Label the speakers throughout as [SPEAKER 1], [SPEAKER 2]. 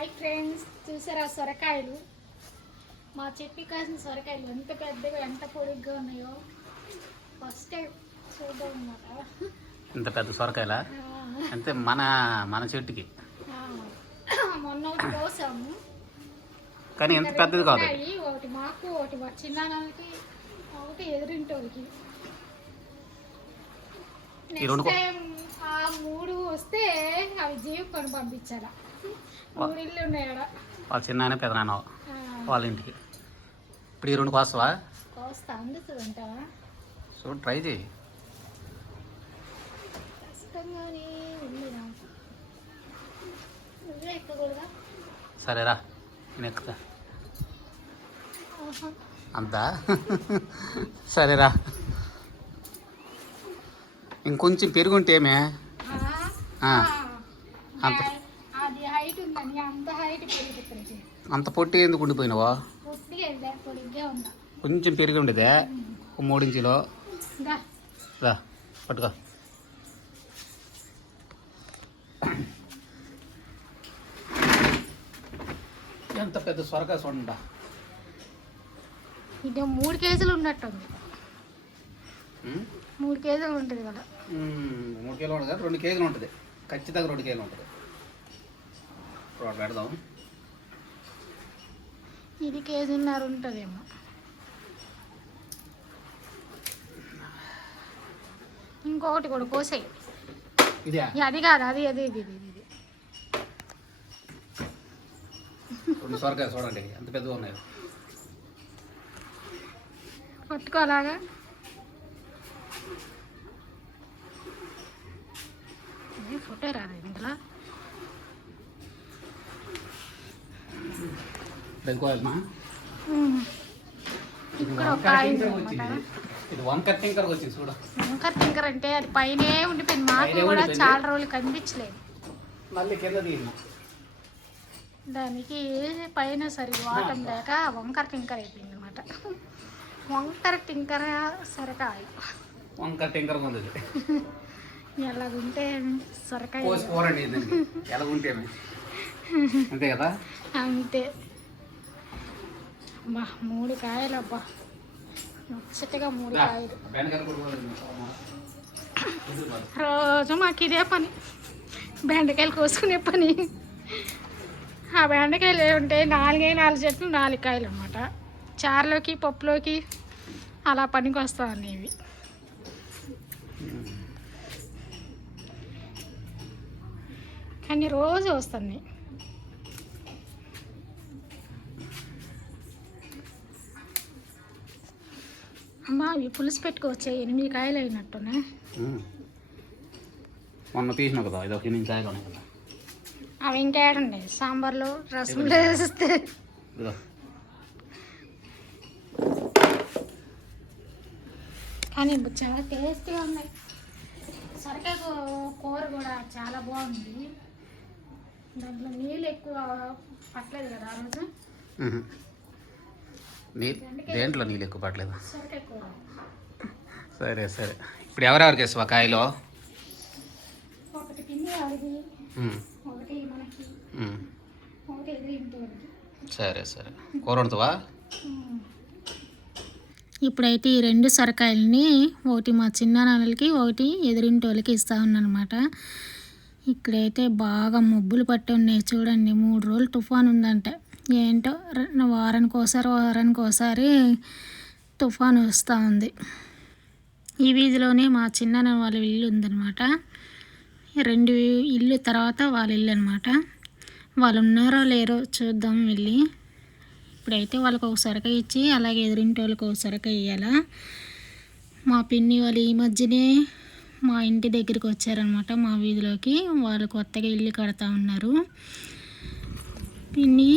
[SPEAKER 1] Hi friends చూసారా సొరకాయలు? మా చెట్టు కాసిన సొరకాయలు ఎంత పెద్దగా ఎంత పొడిగ్గా ఉన్నాయో ఫస్ట్ టైం చూద్దాం అనమాట
[SPEAKER 2] ఇంత పెద్ద సొరకాయల? అంతే మన మన చెట్టుకి.
[SPEAKER 1] మొన్న ఒకటి కోసాము.
[SPEAKER 2] కానీ ఎంత పెద్దది కాదు.
[SPEAKER 1] ఉన్నాయి. ఒకటి మాకు ఒకటి మా ఒకటి ఎదురింటోళ్ళకి.
[SPEAKER 2] ఈ రెండు
[SPEAKER 1] నెక్స్ట్
[SPEAKER 2] కో-
[SPEAKER 1] టైం ఆ మూడు వస్తే అవి జీవి కొని పంపించాలా.
[SPEAKER 2] వాళ్ళ చిన్న పెద్ద నాన్న వాళ్ళ ఇంటికి. ఇప్పుడు ఈ రెండు కోస్తావా? చూడు ట్రై చేయి సరేరా నేను ఎక్కుతా. అంతా? సరేరా. ఇంకొంచెం పెరుగుంటే ఏమే?
[SPEAKER 1] ఆ,
[SPEAKER 2] ఆ.
[SPEAKER 1] ఆ.
[SPEAKER 2] అంత.
[SPEAKER 1] అంత హైట్ పెరుగుతుంది
[SPEAKER 2] అంత పొట్టి ఎందుకు ఉండిపోయినావా
[SPEAKER 1] పొట్టిగా వెళ్ళా పొడిగ్గా ఉందా
[SPEAKER 2] కొంచెం పెరిగి ఉండేదే ఒక మూడు ఇంచులో
[SPEAKER 1] ఇంకా
[SPEAKER 2] రా పట్టుకో ఎంత పెద్ద సొరకాయ చూడండి
[SPEAKER 1] ఇది మూడు కేజీలు ఉన్నట్టుంది మూడు కేజీలు ఉంటుంది కదా
[SPEAKER 2] మూడు కేజీలు ఉంటుంది కదా రెండు కేజీలు ఉంటుంది ఖచ్చితంగా రెండు కేజీలు ఉంటుంది ఇప్పుడు పెడదాం.
[SPEAKER 1] ఇది కేజీన్నర ఉంటుందేమో. ఇంకొకటి కూడా కోసాయి. అది కాదు అది అది ఇది ఇది ఇది.
[SPEAKER 2] రెండు సొరకాయ చూడండి ఎంత పెద్దగా ఉన్నాయి.
[SPEAKER 1] పట్టుకోలాగా. ఫోటో రాదు ఇందులో? ఉమ్.
[SPEAKER 2] ఇది
[SPEAKER 1] ఇక్కడ ఒక
[SPEAKER 2] వంకర టింకర్. వచ్చింది చూడు.
[SPEAKER 1] వంకర టింకర్ అంటే అది పైనే ఉండిపోయింది. మాకు కూడా. చాలా రోజులు కనిపించలేదు.
[SPEAKER 2] మళ్ళీ కింద తీసిన
[SPEAKER 1] దానికి పైన సరిగ్గా వాటం లేక వంకర టింకర్ అయిపోయింది అనమాట వంకర టింకర సొరకాయ.
[SPEAKER 2] వంకర టింకర్ ఉంది.
[SPEAKER 1] ఎలాగుంటే సొరకాయ.
[SPEAKER 2] ఎలా ఉంటే అంతే కదా?
[SPEAKER 1] అంతే. అబ్బా మూడు కాయలు అబ్బా ముచ్చటగా మూడు కాయలు. రోజు మాకు ఇదే పని. బెండకాయలు కోసుకునే పని. ఆ బెండకాయలు ఏముంటే నాలుగే నాలుగు చెట్లు నాలుగు కాయలు అనమాట చారులోకి పప్పులోకి అలా పనికి వస్తా అనేవి కానీ రోజు వస్తుంది అమ్మా పులుసు పెట్టుకోవచ్చా? ఎనిమిది కాయలు అయినట్టున్నాయి
[SPEAKER 2] ఉమ్. మొన్న తీసిన కదా ఇది ఒక ఎనిమిది కాయలు ఉన్నాయి కదా.
[SPEAKER 1] అవి ఇంకా ఏడండి సాంబార్లో రసంలో వేస్తే. కానీ చాలా టేస్టీగా ఉన్నాయి. సొరకాయ కూర కూడా చాలా బాగుంది. దాంట్లో నీళ్ళు ఎక్కువ పట్టలేదు కదా ఆ రోజు.
[SPEAKER 2] నీ దేంట్లో నీళ్ళు ఎక్కువ పట్టలేదు సరే సరే. ఇప్పుడు ఎవరెవరికి వేస్తావా కాయలో? సరే సరే. కూర వండుతావా?
[SPEAKER 1] ఇప్పుడైతే ఈ రెండు సొరకాయలని ఒకటి మా చిన్నాన్నలకి ఒకటి ఎదురింటి వాళ్ళకి ఇస్తా ఉన్నానమాట. ఇక్కడైతే బాగా మబ్బులు పట్టి ఉన్నాయి. చూడండి మూడు రోజులు తుఫాన్ ఉందంట. ఏంటో వారానికి ఒకసారి వారానికి ఒకసారి తుఫాన్ వస్తూ ఉంది ఈ వీధిలోనే మా చిన్నాన్న వాళ్ళ ఇల్లు ఉందన్నమాట రెండు ఇల్లు తర్వాత వాళ్ళ ఇల్లు అనమాట వాళ్ళు ఉన్నారో లేరో చూద్దాం వెళ్ళి. ఇప్పుడైతే వాళ్ళకి ఒక సొరకాయ ఇచ్చి అలాగే ఎదురింటి వాళ్ళకి ఒక సొరకాయ ఇవ్వాలా మా పిన్ని వాళ్ళు ఈ మధ్యనే మా ఇంటి దగ్గరికి వచ్చారనమాట మా వీధిలోకి. వాళ్ళు కొత్తగా ఇల్లు కడతా ఉన్నారు. పిన్ని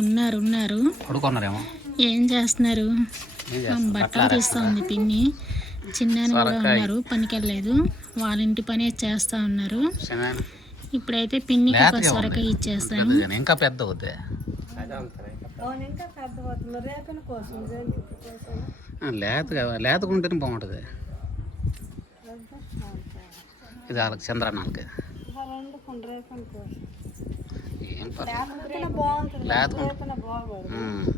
[SPEAKER 1] ఉన్నారు ఉన్నారు.
[SPEAKER 2] పడుకున్నారేమో.
[SPEAKER 1] ఏం చేస్తున్నారు? బట్టలు తీస్తుంది పిన్ని. చిన్నాన్న కూడా. ఉన్నారు పనికి వెళ్ళలేదు వాళ్ళ ఇంటి పనే చేస్తూ ఉన్నారు. ఇప్పుడైతే పిన్నికి ఒక
[SPEAKER 2] ఉంది.
[SPEAKER 1] సొరకాయ ఇచ్చేస్తాను.
[SPEAKER 2] ఇంకా పెద్ద లేతగా ఉంటేనే బాగుంటుంది. ఇది వాళ్ళకి చంద్రనాలకి
[SPEAKER 3] బాగుంటుంది
[SPEAKER 2] లేత ఉంటుంది.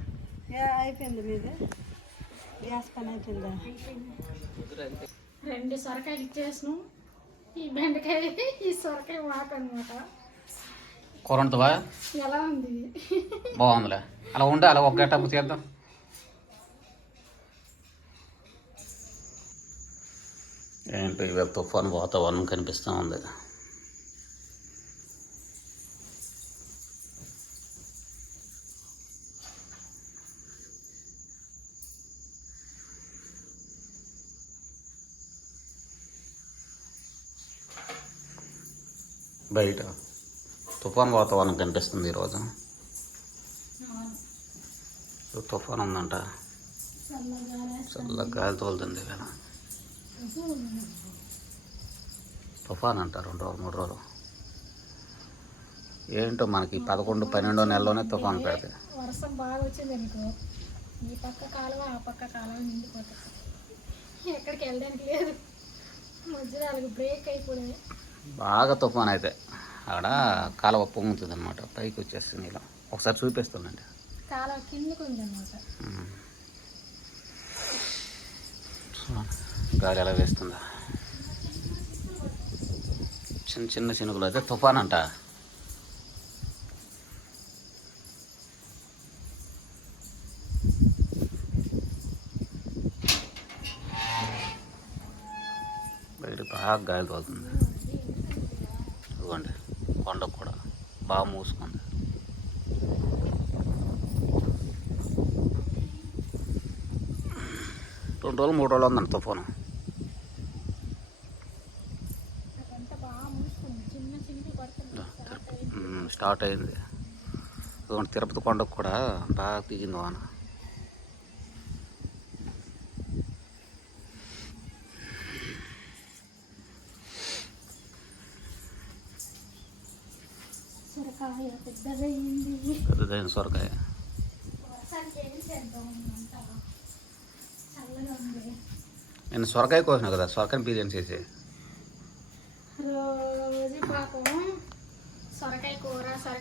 [SPEAKER 3] అయిపోయింది మీది? గ్యాస్ పని అయిపోయిందా?
[SPEAKER 1] రెండు సొరకాయలు ఇచ్చేసాను. ఈ బెండకాయ ఈ సొరకాయ మాకు అనమాట
[SPEAKER 2] కూర వండుతావా
[SPEAKER 1] ఎలా ఉంది?
[SPEAKER 2] బాగుందిలే. అలా ఉండి అలా ఒక గంట చేద్దాం. ఏంటి ఇవాళ తుఫాను వాతావరణం కనిపిస్తూ ఉంది. బయట. తుఫాన్ వాతావరణం కనిపిస్తుంది ఈరోజు. తుఫాన్ ఉందంట. చల్ల గాలి తోలుతుంది కదా తుఫాన్ అంట రెండు రోజులు మూడు రోజులు. ఏంటో మనకి పదకొండు పన్నెండో నెలలోనే తుఫాన్ పెడితే
[SPEAKER 1] వర్షం బాగా వచ్చింది అనుకో ఈ పక్క కాలువ ఆ పక్క కాలువ నిండిపోతుంది ఎక్కడికి వెళ్ళడానికి లేదు. మధ్యలో బ్రేక్ అయిపోయింది
[SPEAKER 2] బాగా తుఫాన్ అయితే అక్కడ కాలువ పొంగుతుంది అనమాట పైకి వచ్చేస్తుంది ఇలా ఒకసారి ఉమ్. గాలి ఎలా వేస్తుందా? చిన్న చిన్న చినుకులు అయితే తుఫాన్ అంట. బయట బాగా గాలి తోలుతుంది. కొండకు కూడా బాగా మూసుకుంది. రెండు రోజులు మూడు రోజులు ఉందండి తుఫాను స్టార్ట్ అయింది. తిరుపతి కొండకు కూడా బాగా దిగింది వాన. పెద్దదైన సొరకాయ. నేను సొరకాయ కోసిన కదా సొరకాయ బిర్యానీ చేసి.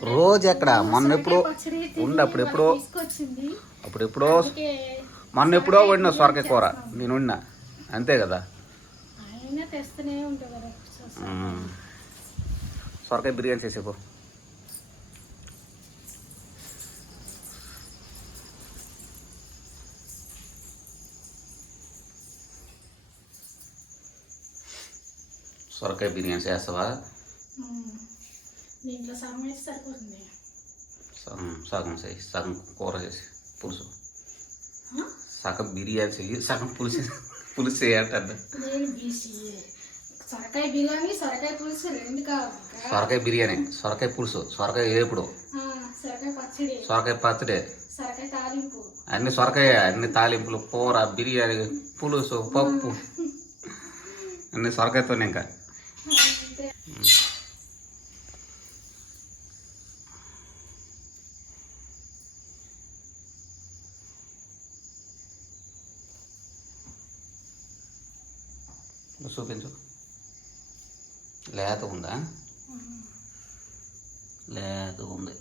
[SPEAKER 1] రోజు
[SPEAKER 2] ఎక్కడ? మొన్న ఎప్పుడో ఉండి అప్పుడు ఎప్పుడో
[SPEAKER 1] ఇవాళ తీసుకొచ్చింది.
[SPEAKER 2] అప్పుడు ఎప్పుడో
[SPEAKER 1] అందుకే
[SPEAKER 2] మొన్న ఎప్పుడో వండిన సొరకాయ కూర నేను వండినా. అంతే కదా. సొరకాయ బిర్యానీ చేసేపో. సొరకాయ బిర్యానీ చేస్తావా.
[SPEAKER 1] దీంట్లో సగం వేసి సరిపోతుంది.
[SPEAKER 2] సగం సగం చేసి సగం కూర చేసి పులుసు? సగం బిర్యానీ చెయ్యి సగం పులుసు పులుసు చేయాలంట
[SPEAKER 1] సొరకాయ బిర్యానీ సొరకాయ పులుసు రెండు కావాలి
[SPEAKER 2] సొరకాయ బిర్యానీ సొరకాయ పులుసు సొరకాయ వేపుడు
[SPEAKER 1] సొరకాయ పచ్చడి.
[SPEAKER 2] సొరకాయ పచ్చడి.
[SPEAKER 1] సొరకాయ తాలింపు.
[SPEAKER 2] అన్ని సొరకాయ అన్ని తాలింపులు కూర బిర్యానీ పులుసు పప్పు. అన్ని సొరకాయతోనే ఇంకా
[SPEAKER 1] అంతే
[SPEAKER 2] చూపించు లేత ఉందా? లేత ఉంది.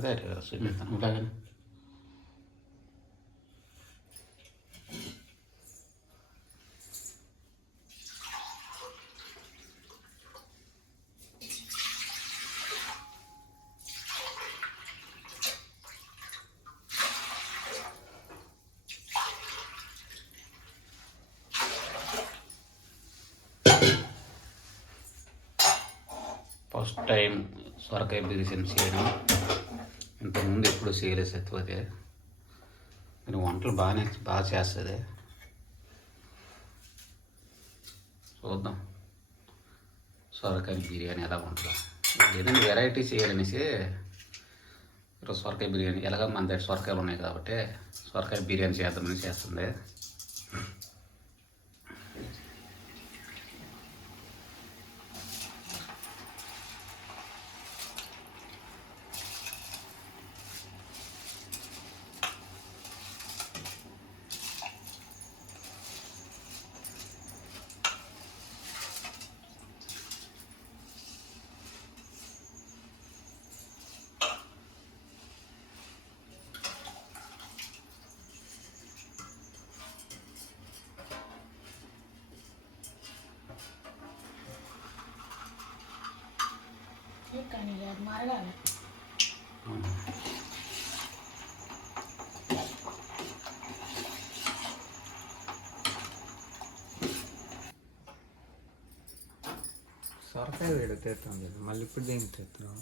[SPEAKER 1] ప్లేట్ తీ.
[SPEAKER 2] అదే చూపిస్తాను ఇలాగని ఫస్ట్ టైం సొరకాయ బిర్యానీ చేయడం ఇంతకుముందు ఎప్పుడు చేయలేదు సత్యవతి నేను వంటలు బాగానే బాగా చేస్తుంది. చూద్దాం. సొరకాయ బిర్యానీ ఎలా ఉంటుందో. ఏదైనా వెరైటీ చేయాలనేసి ఈరోజు సొరకాయ బిర్యానీ ఎలాగ మన దగ్గర సొరకాయలు ఉన్నాయి కాబట్టి సొరకాయ బిర్యానీ చేద్దామని చేస్తుంది.
[SPEAKER 1] కానీ అది మరగాలి
[SPEAKER 4] సొరకాయ వేడి తెస్తాం మళ్ళీ ఇప్పుడు దేనికి తెస్తున్నాం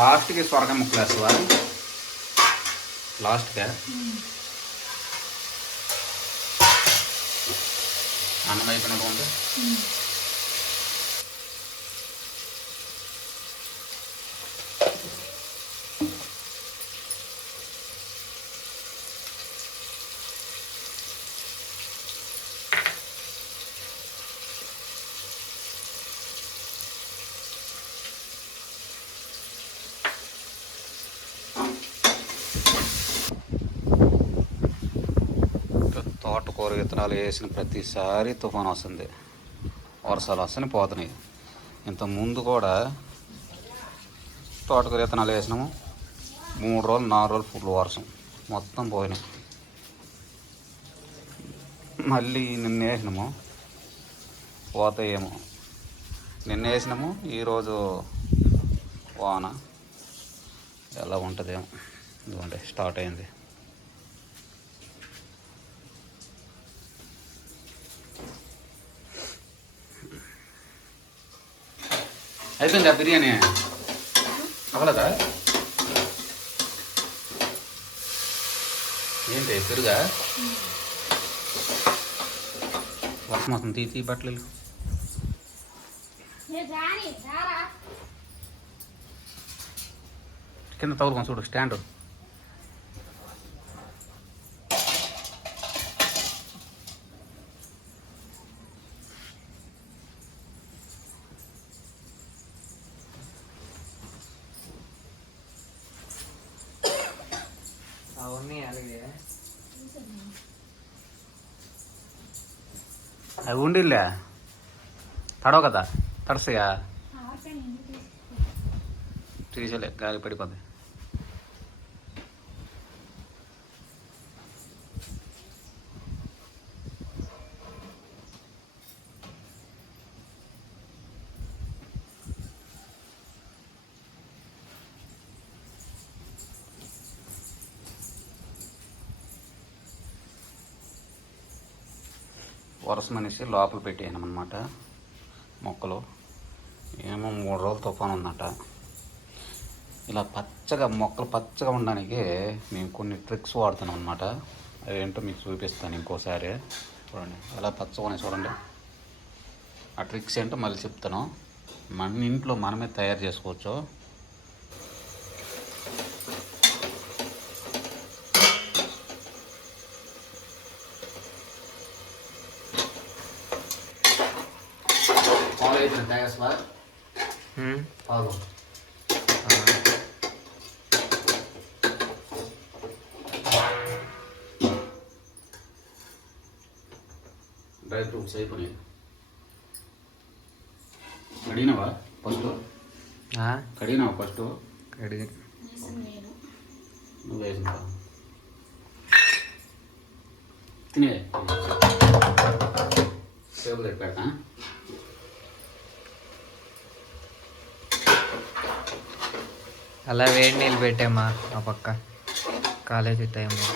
[SPEAKER 2] లాస్ట్కి సొరకాయ ముక్కలు వేస్తావా లాస్ట్గా అన్నం అయిపోయినట్టు ఉంది విత్తనాలు వేసిన ప్రతిసారి తుఫాన్ వస్తుంది. వర్షాలు వస్తున్నాయి పోతున్నాయి. ఇంత ముందు కూడా తోటకూర విత్తనాలు వేసినాము. మూడు రోజులు నాలుగు రోజులు ఫుల్ వర్షం. మొత్తం పోయినాయి. మళ్ళీ నిన్న వేసినాము. పోతాయేమో. నిన్న వేసినాము. ఈరోజు వాన. ఎలా ఉంటుందేమో. ఇదిగోండి స్టార్ట్ అయింది. అయిపోయిందా బిర్యానీ? అవ్వలేదా ఏంటి పెరుగా? వర్షం వస్తుంది తీ తీ బట్టలు కింద తగులుకొని చూడు స్టాండ్. ఉండిలే తడవ కదా తడసయా తీసేలే గాలి పడిపోద్ది. వరుస మనిషి లోపల అనమాట మొక్కలు. ఏమో మూడు రోజులు తుఫాను ఉందట. ఇలా పచ్చగా మొక్కలు పచ్చగా ఉండడానికి మేము కొన్ని ట్రిక్స్ వాడుతున్నాం అనమాట అవేంటో మీకు చూపిస్తాను ఇంకోసారి. చూడండి. ఎలా పచ్చగా ఉన్నాయి చూడండి. ఆ ట్రిక్స్ ఏంటో మళ్ళీ చెప్తాను. మన ఇంట్లో మనమే తయారు చేసుకోవచ్చు. పాలు డ్రై ఫ్రూట్స్ అయిపోయినాయి కడిగినావా ఫస్ట్ కడిగినావా ఫస్ట్
[SPEAKER 4] కడిగి
[SPEAKER 2] నువ్వు వేసినావా తినే టేబుల్ దగ్గర
[SPEAKER 4] అలా వేడి నీళ్ళు పెట్టామా ఆ పక్క? కాలేజీ టైంలో.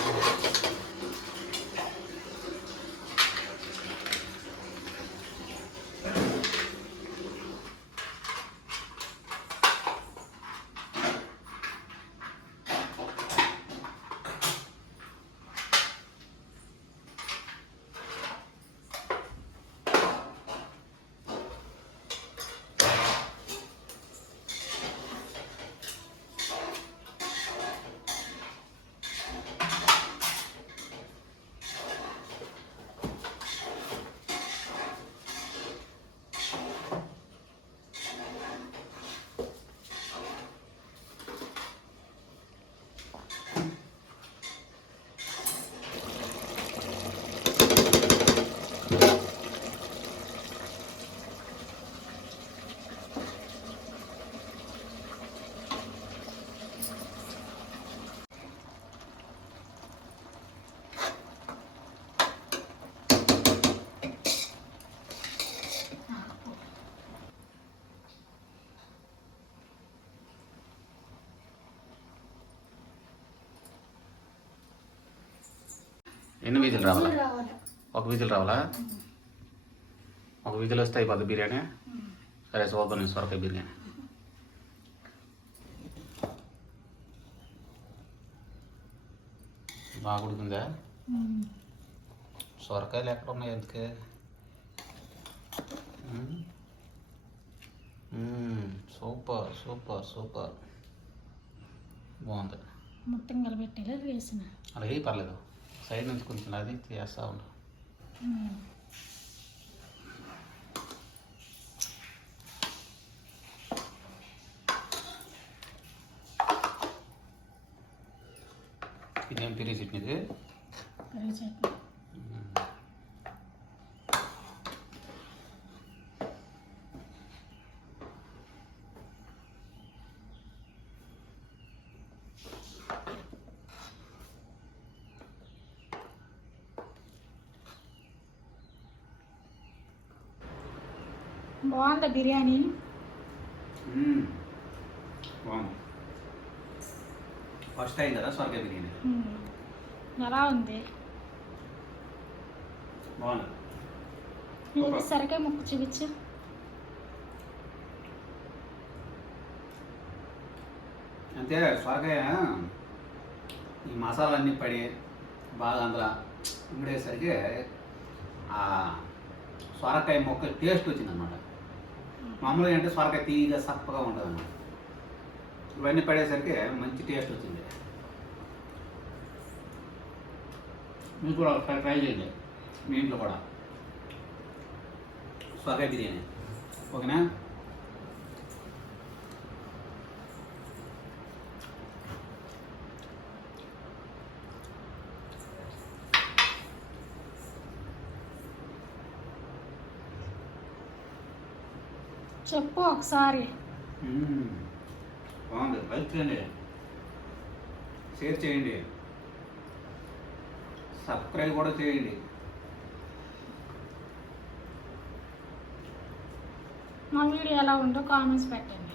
[SPEAKER 2] ఎన్ని విజిల్ రావాలా? ఒక విజిల్ రావాలా? ఒక విజిల్ వస్తే అయిపోద్ది బిర్యానీ? సరే నేను సొరకాయ బిర్యానీ. బాగా ఉడికిందా? సొరకాయలు ఎక్కడ ఉన్నాయి ఎందుకే. Super super super. బాగుంది.
[SPEAKER 1] మొత్తం కలిపెట్టేలా వేసిన.
[SPEAKER 2] అలా ఏ పర్లేదు. సైడ్ నుంచి కొంచెం అది చేస్తూ ఉండు ఇదేం తిరిగి చట్నీ ఇది
[SPEAKER 1] పెరుగు చట్నీ బాగుందా బిర్యానీ.
[SPEAKER 2] బాగుంది. ఫస్ట్ టైం కదా సొరకాయ బిర్యానీ.
[SPEAKER 1] ఎలా ఉంది?
[SPEAKER 2] బాగుంది.
[SPEAKER 1] సరికే ముక్కు చూపించు.
[SPEAKER 2] అంటే సొరకాయ ఈ మసాలాలన్నీ పడి బాగా అందులో ఉమ్మడేసరికి ఆ సొరకాయ మొక్క టేస్ట్ వచ్చిందనమాట మామూలుగా అంటే సొరకాయ తీయగా సప్పగా ఉంటుంది అన్నమాట ఇవన్నీ పడేసరికి మంచి టేస్ట్ వచ్చింది. మీరు కూడా ఒకసారి ట్రై చేయండి మీ ఇంట్లో కూడా. సొరకాయ బిర్యానీ. ఓకేనా?
[SPEAKER 1] చెప్పు ఒకసారి.
[SPEAKER 2] బాగుంది. లైక్ చేయండి షేర్ చేయండి. సబ్స్క్రైబ్ కూడా చేయండి.
[SPEAKER 1] మా వీడియో ఎలా ఉందో కామెంట్స్ పెట్టండి.